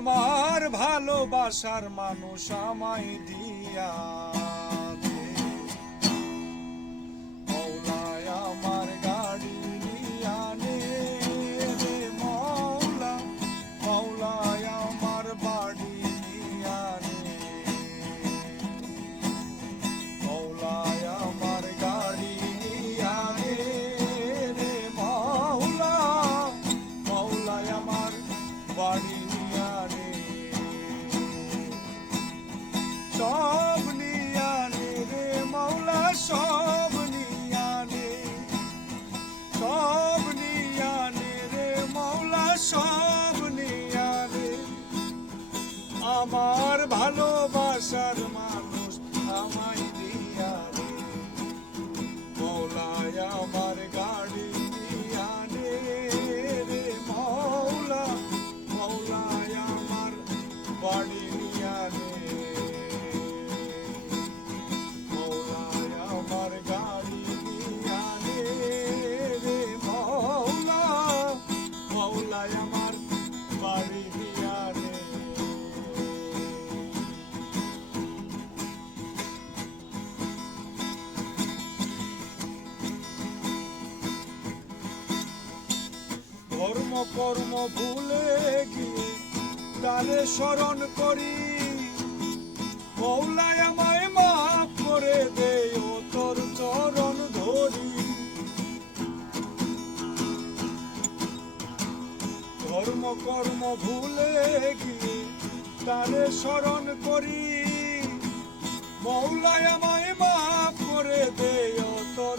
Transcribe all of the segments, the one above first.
ভালোবাসার মানুষ আমায় দিয়া মৌলায় আমার ভালোবাসার মানুষ আমায় কর্ম ভুলে গিয়ে তারে স্মরণ করি। মৌলায় আমায় মাফ করে দে তোর চরণ ধরি। ধর্ম কর্ম ভুলে গিয়ে তারে স্মরণ করি। মৌলায় আমায় মাফ করে দে তোর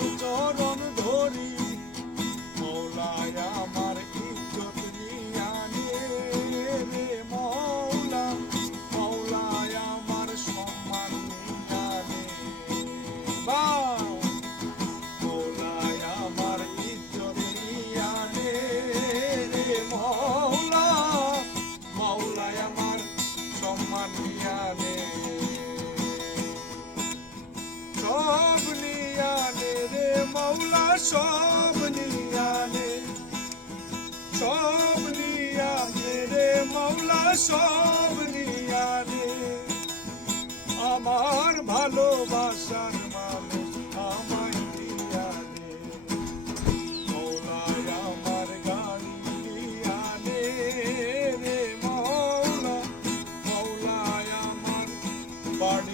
সব নিয়ানে রে মৌলা সব নিয়ানে সব নিয়ানে রে মৌলা সব নিয়ানে আমার ভালোবাসার body.